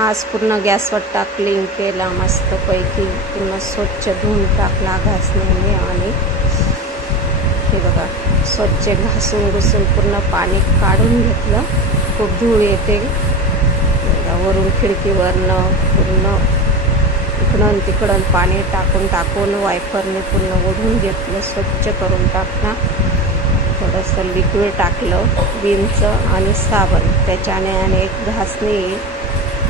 आज पूर्ण गॅसवट्टा क्लीन केला मस्तपैकी, पूर्ण स्वच्छ धुवून टाकला घासणीने आणि हे बघा स्वच्छ घासून घुसून पूर्ण पाणी काढून घेतलं. खूप धूळ येते वरून खिडकीवरनं, पूर्ण इकडं तिकडं पाणी टाकून वायफरने पूर्ण ओढून घेतलं, स्वच्छ करून टाकला. थोडंसं लिक्विड टाकलं विमचं आणि साबण, त्याच्याने आणि एक घासणी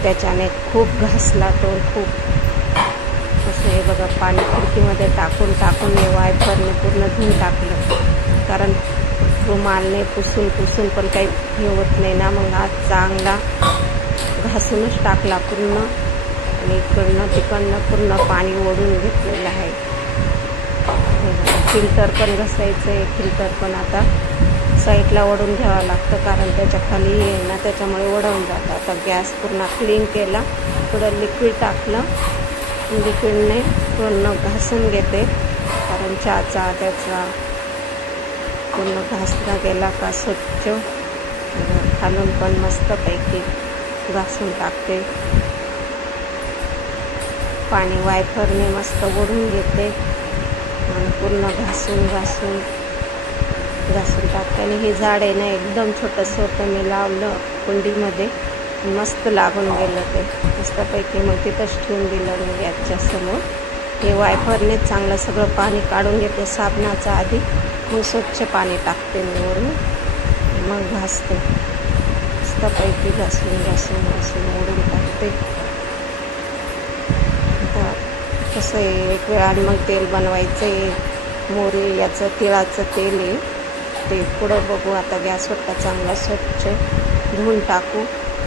त्याच्याने खूप घासला तो खूप. असं हे बघा पाणी खिडकीमध्ये टाकून वायफरने पूर्ण धुवून टाकलं, कारण रुमालने पुसून पण काही हे होत नाही ना. मग आज चांगला घासूनच टाकला पूर्ण आणि इकडनं तिकडनं पूर्ण पाणी ओढून घेतलेलं आहे. फिल्टर पण घासायचं आहे, फिल्टर पण आता साईडला ओढून घ्यावं लागतं, कारण त्याच्या खाली आहे ना त्याच्यामुळे ओढवून जातं. आता गॅस पूर्ण क्लीन केला, थोडं लिक्विड टाकलं, लिक्विडने पूर्ण घासून घेते, कारण चहाचा त्याचा पूर्ण घासला गेला का स्वच्छ खालून पण मस्तपैकी घासून टाकते. पाणी वायफरने मस्त ओढून घेते आणि पूर्ण घासून टाकते. आणि हे झाड आहे ना एकदम छोटंसं होतं, मी लावलं कुंडीमध्ये, मस्त लागून गेलं ते मस्तपैकी. मग तिथंच ठेवून दिलं मी गॅसच्या समोर. हे वायफरने चांगलं सगळं पाणी काढून घेते साबणाच्या आधी, मग स्वच्छ पाणी टाकते मी वरून, मग घासते मस्तपैकी घासून ओढून टाकते. आता कसं आहे एक वेळा मग तेल बनवायचं आहे, मोहरी याचं तिळाचं तेल आहे ते पुढं बघू. आता गॅसवट्टा चांगला स्वच्छ धुवून टाकू,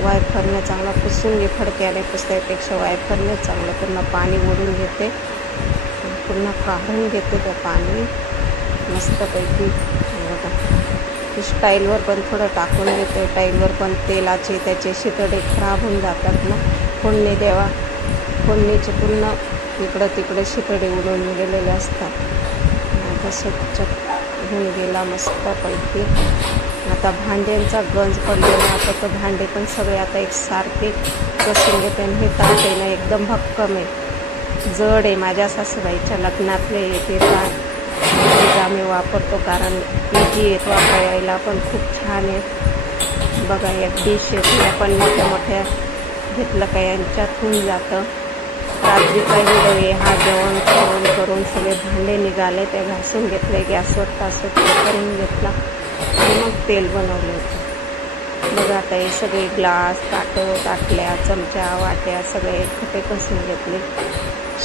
वायफरने चांगला पुसून घे, फडक्याने पुसण्यापेक्षा वायफरने चांगलं पूर्ण पाणी ओढून घेते, पूर्ण काढून घेते ते पाणी मस्तपैकी. बघा स्टाईलवर पण थोडं टाकून घेते, टाईलवर पण तेलाचे त्याचे शितडे खराब होऊन जातात ना. फोडणी देवा, फोडणीचे पूर्ण इकडं तिकडे शितडे उडून गेलेले असतात. आता स्वच्छ धुवून गेला मस्तपैकी. आता भांड्यांचा गंज पडलेला, आता तर भांडे पण सगळे आता एकसारखे घासून घेते. आणि हे ताट आहे ना एकदम भक्कम आहे, जड आहे, माझ्या सासूबाईच्या लग्नातले ते ताट आम्ही वापरतो, कारण इजी आहेत वापरायला पण खूप छान आहे. बघा एक डिश आहे, पण मोठ्या घेतलं का यांच्यात होऊन जातं. रात्रीचा व्हिडिओ आहे हा, जेवण करून सगळे भांडे निघाले, ते घासून घेतले, गॅसवट्टा स्वच्छ करून घेतला आणि मग तेल बनवलं होतं. बघा आता हे सगळे ग्लास, ताटल्या, चमचा, वाट्या सगळे खटे कसून घेतले,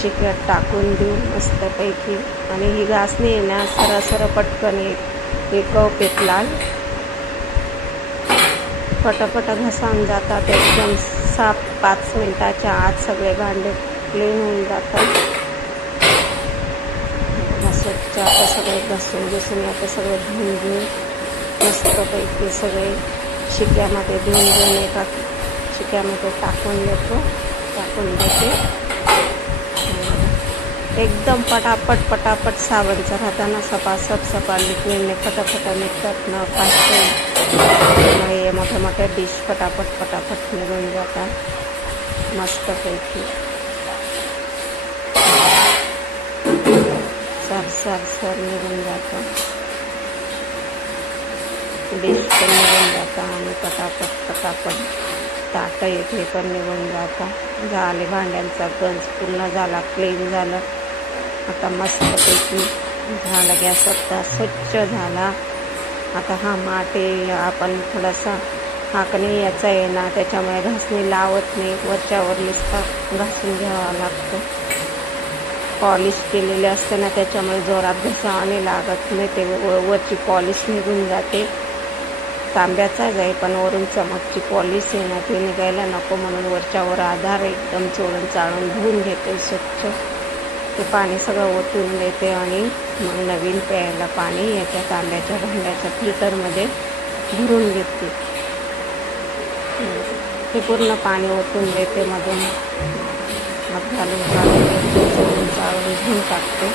शिक्यात टाकून देऊ मस्तपैकी. आणि ही घासणी आहे ना सरळ पटकन एक कप एक लाल पटापट घासावून जातात, एकदम 5 मिनिटाच्या आत सगळे भांडे क्लीन होऊन जातात. स्वच्छ आता सगळे घासून आता सगळे धुवून मस्तपैकी सगळे शिक्यामध्ये धुवून एका शिक्यामध्ये टाकून देते. एकदम पटापट साबणचं राहताना सपा लिक्विडने फटाफट निघतात न पाचते. हे मोठ्या डिश फटाफट निघून जातात मस्तपैकी. सर निघून जातं, डिश पण निघून जातं आणि पटापट ताटं येथे पण निघून जातं. झाले भांड्यांचा गंज पूर्ण झाला, क्लीन झालं. आता मस्तपैकी झाला, गॅसवट्टा स्वच्छ झाला. आता हा माटे आपण थोडासा हाकणे याचा आहे ना, त्याच्यामुळे घासणी लावत नाही, वरच्यावर नुसतं घासून घ्यावा लागतो. पॉलिश केलेले असते ना त्याच्यामुळे जोरात घासावाने लागत नाही, ते वरची पॉलिश निघून जाते. तांब्याचाच आहे पण वरून चमकची पॉलिश आहे ना ते निघायला नको, म्हणून वरच्यावर आधार एकदम चोळून चाळून धुवून घेते स्वच्छ. ते पाणी सगळं ओतून देते आणि मग नवीन प्यायला पाणी याच्या तांब्याच्या भांड्याच्या फिल्टरमध्ये भरून घेते. ते पूर्ण पाणी ओतून देते, मधून मग घालून चाळून धुवून टाकते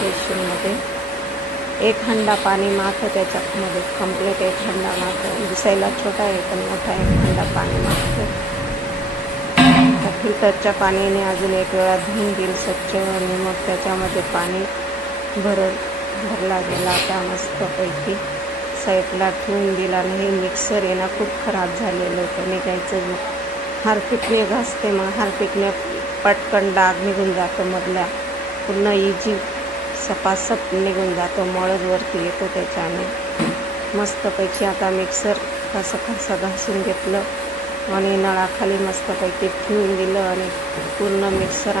बेसिनमध्ये. 1 हंडा पाणी मागतं त्याच्यामध्ये, कंप्लीट 1 हंडा मागतं. दिसायला छोटा आहे पण मोठा 1 हंडा पाणी मागतं. फिल्टरच्या पाण्याने अजून एक वेळा धुवून घेईल स्वच्छ आणि मग त्याच्यामध्ये पाणी भरला गेला. आता मस्तपैकी साईडला ठेवून दिला. आणि हे मिक्सर आहे ना खूप खराब झालेलं होतं, निघायचं हार्पिकने घासते मग हार्पिकने पटकन डाग निघून जातो मधल्या, पूर्ण इजी सपासप निघून जातो, मळच वरती येतो त्याच्याने. मस्तपैकी आता मिक्सर कसं घासून घेतलं आणि नळाखाली मस्तपैकी ठेवून दिलं आणि पूर्ण मिक्सर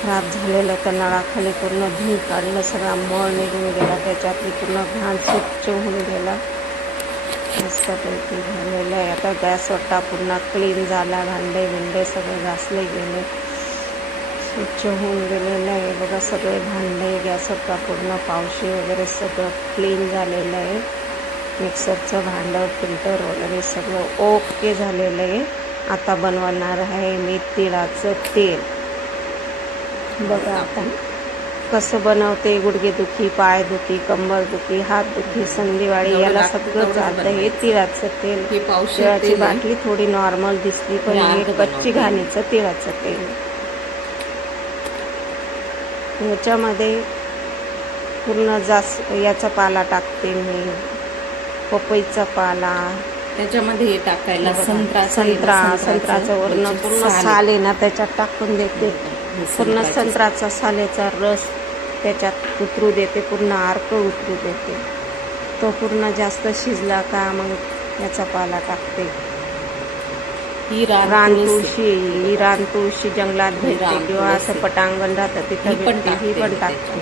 खराब झालेलं तर नळाखाली पूर्ण धुवून काढलं, सगळा मळ निघून गेला, त्याच्यातली पूर्ण घाण स्वच्छ होऊन गेला. मस्तपैकी झालेलं आहे. आता गॅसवट्टा पूर्ण क्लीन झाला, भांडे बिंडे सगळे घासले गेले, स्वच्छ होऊन गेलेलं आहे. बघा सगळे भांडे गॅसवट्टा पूर्ण पावशी वगैरे सगळं क्लीन झालेलं आहे. मिक्सरचं भांडं फिल्टर वगैरे सगळं ओके झालेलं आहे. आता बनवणार आहे मी तिळाचं तेल. बघा आता कसं बनवते. गुडघेदुखी, पायदुखी, कंबरदुखी, हातदुखी, संधिवाळी याला सगळं चालतं हे तिळाचं तेल. तिळाची बाटली थोडी नॉर्मल दिसली पण हे कच्ची घाणीचं तिळाचं तेल. याच्यामध्ये पूर्ण याचा पाला टाकते मी, पपईचा पाला, त्याच्यामध्ये हे टाकायला संत्राचं वर्ण पूर्ण साल आहे ना त्याच्यात टाकून देते. पूर्ण संत्राचा सालेचा रस त्याच्यात उतरू देते, पूर्ण अर्क उतरू देते. तो पूर्ण जास्त शिजला का मग याचा पाला टाकते. रान तुळशी जंगलात भेटते किंवा असं पटांगण राहतं तिथं भेटते, ही पण टाकते.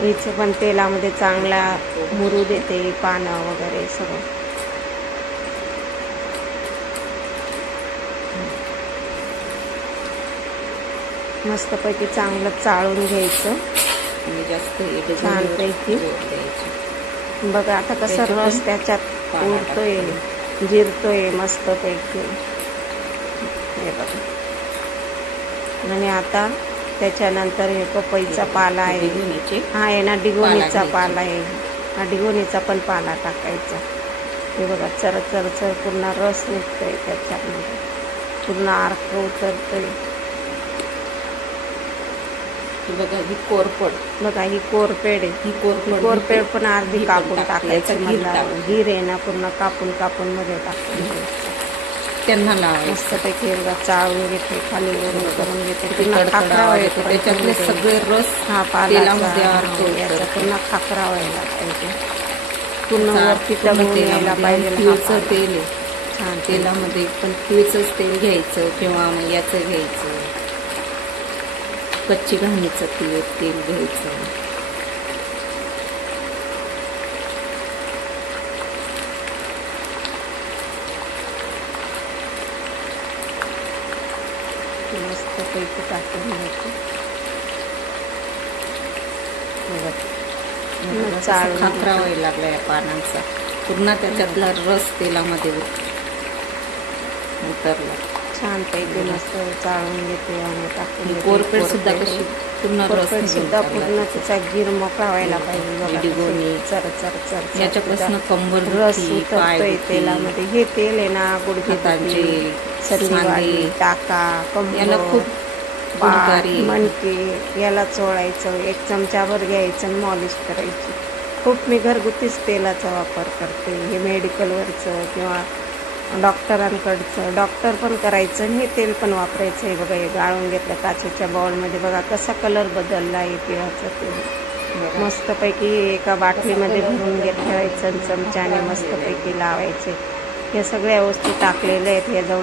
हिचं पण तेलामध्ये चांगला मुरू देते, पानं वगैरे सगळं. मस्तपैकी चांगलं चाळून घ्यायचं छानपैकी. बघा आता कसं रस त्याच्यात उरतोय, जिरतोय मस्तपैकी. हे बघा. आणि आता त्याच्यानंतर हे पपईचा पाला आहे, हा आहे ना डिगोनीचा पाला आहे, हा डिगोनीचा पण पाला टाकायचा. हे बघा चर पूर्ण रस निघतोय त्याच्यामध्ये, पूर्ण अर्क उतरतोय. बघा ही कोरपड, बघा ही कोरपेड आहे. ही कोरपेड पण अर्धी कापून टाकायचं. हीर आहे ना पूर्ण कापून मध्ये टाकून त्यांना लावायचं. मस्तपैकी चाळून घेते, खाली वरून करून घेते, खाकरा येतो त्याच्यातले सगळे रस हा पाल्यामध्ये याचा पूर्ण खाकरा व्हायला पाहिजे, पूर्ण वरती टबून यायला पाहिजे. तिळचं तेल आहे छान, तेलामध्ये पण तिळचंच तेल घ्यायचं किंवा याचं घ्यायचं, कच्ची घाणीचं तेल घ्यायचं. मस्तपैकी टाकून घ्यायचं. खाकरा व्हायला लागला या पानांचा, पूर्ण त्याच्यातला रस तेलामध्ये उतरला. छानपैकी मस्त चाळून घेते आणि टाकून. कोरपेड सुद्धा कशी पूर्ण रस सुद्धा पूर्ण तिचा गिर मोकळा व्हायला पाहिजे. चर याच्यापासून कंबर रस उतरतोय तेलामध्ये. हे तेल आहे ना गुडघे, संधिवाळी, टाका, याला खूप मणके याला चोळायचं. 1 चमचाभर घ्यायचं आणि मॉलिश करायची. खूप मी घरगुतीच तेलाचा वापर करते. हे मेडिकलवरचं किंवा डॉक्टरांकडचं, डॉक्टर पण करायचं आणि हे तेल पण वापरायचं. हे बघा हे गाळून घेतलं काचेच्या बाउलमध्ये. बघा कसा कलर बदलला आहे तिळाचं तेल. मस्तपैकी एका बाटलीमध्ये भरून ठेवायचं आणि चमच्याने मस्तपैकी लावायचे. या सगळ्या वस्तू टाकलेल्या आहेत. याजवळ